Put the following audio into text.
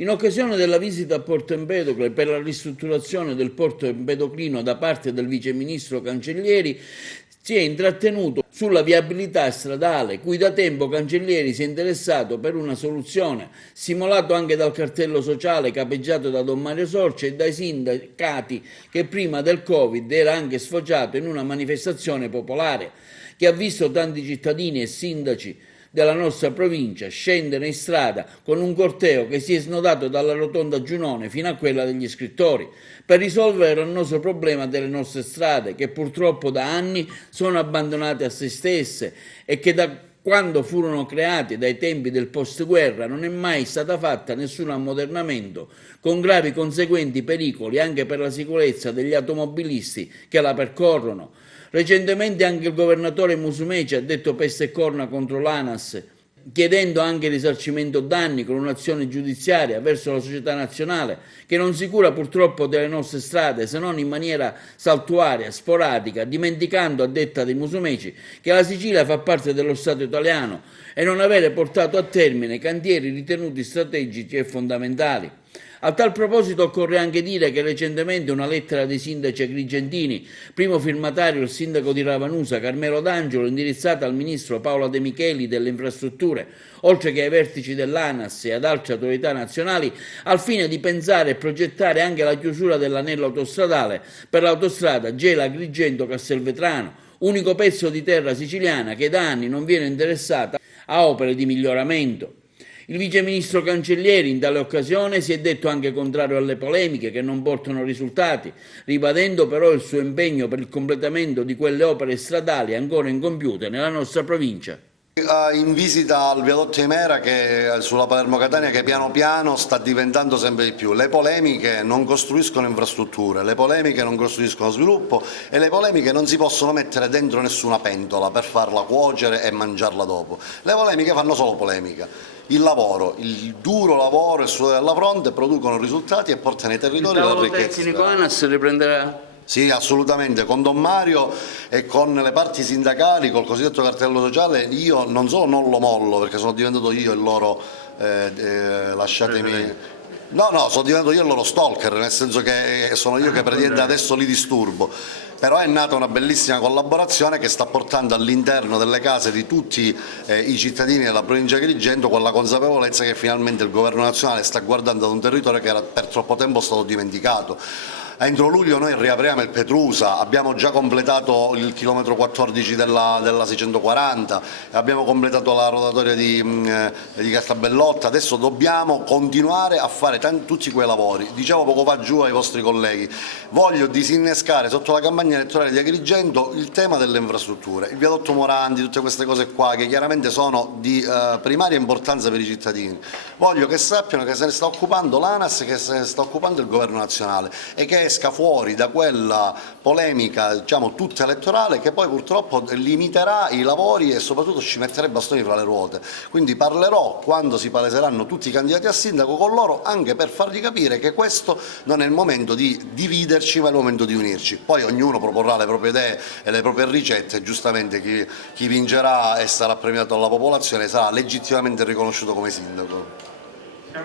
In occasione della visita a Porto Empedocle per la ristrutturazione del porto empedoclino da parte del viceministro Cancellieri, si è intrattenuto sulla viabilità stradale, cui da tempo Cancellieri si è interessato per una soluzione, stimolato anche dal cartello sociale capeggiato da Don Mario Sorci e dai sindacati che prima del Covid era anche sfociato in una manifestazione popolare che ha visto tanti cittadini e sindaci della nostra provincia scendere in strada con un corteo che si è snodato dalla rotonda Giunone fino a quella degli scrittori per risolvere l'annoso problema delle nostre strade che purtroppo da anni sono abbandonate a se stesse e che da quando furono create dai tempi del post-guerra non è mai stata fatta nessun ammodernamento, con gravi conseguenti pericoli anche per la sicurezza degli automobilisti che la percorrono. Recentemente anche il governatore Musumeci ha detto peste e corna contro l'ANAS, chiedendo anche il risarcimento danni con un'azione giudiziaria verso la società nazionale, che non si cura purtroppo delle nostre strade se non in maniera saltuaria, sporadica, dimenticando, a detta dei Musumeci, che la Sicilia fa parte dello Stato italiano e non avere portato a termine cantieri ritenuti strategici e fondamentali. A tal proposito occorre anche dire che recentemente una lettera dei sindaci agrigentini, primo firmatario il sindaco di Ravanusa Carmelo D'Angelo, indirizzata al ministro Paola De Micheli delle infrastrutture, oltre che ai vertici dell'ANAS e ad altre autorità nazionali, al fine di pensare e progettare anche la chiusura dell'anello autostradale per l'autostrada Gela-Agrigento-Castelvetrano, unico pezzo di terra siciliana che da anni non viene interessata a opere di miglioramento. Il viceministro Cancellieri in tale occasione si è detto anche contrario alle polemiche che non portano risultati, ribadendo però il suo impegno per il completamento di quelle opere stradali ancora incompiute nella nostra provincia. In visita al viadotto Himera sulla Palermo-Catania che piano piano sta diventando sempre di più. Le polemiche non costruiscono infrastrutture, le polemiche non costruiscono sviluppo e le polemiche non si possono mettere dentro nessuna pentola per farla cuocere e mangiarla dopo. Le polemiche fanno solo polemica. Il lavoro, il duro lavoro e il sudore della fronte producono risultati e portano ai territori la ricchezza. Il tecnico ANAS riprenderà? Sì, assolutamente, con Don Mario e con le parti sindacali, col cosiddetto cartello sociale, io non solo non lo mollo, perché sono diventato io il loro, lasciatemi... No, sono diventato io il loro stalker, nel senso che sono io che praticamente adesso li disturbo. Però è nata una bellissima collaborazione che sta portando all'interno delle case di tutti i cittadini della provincia di Agrigento quella consapevolezza che finalmente il governo nazionale sta guardando ad un territorio che era per troppo tempo stato dimenticato. Entro luglio noi riapriamo il Petrusa, abbiamo già completato il chilometro 14 della 640, abbiamo completato la rotatoria di Castabellotta, adesso dobbiamo continuare a fare tutti quei lavori. Dicevo poco fa giù ai vostri colleghi, voglio disinnescare sotto la campagna elettorale di Agrigento il tema delle infrastrutture, il viadotto Morandi, tutte queste cose qua che chiaramente sono di primaria importanza per i cittadini. Voglio che sappiano che se ne sta occupando l'ANAS, che se ne sta occupando il governo nazionale e che esca fuori da quella polemica, diciamo, tutta elettorale che poi purtroppo limiterà i lavori e soprattutto ci metterà i bastoni fra le ruote. Quindi parlerò quando si paleseranno tutti i candidati a sindaco con loro anche per fargli capire che questo non è il momento di dividerci ma è il momento di unirci. Poi ognuno proporrà le proprie idee e le proprie ricette e giustamente chi vincerà e sarà premiato dalla popolazione sarà legittimamente riconosciuto come sindaco.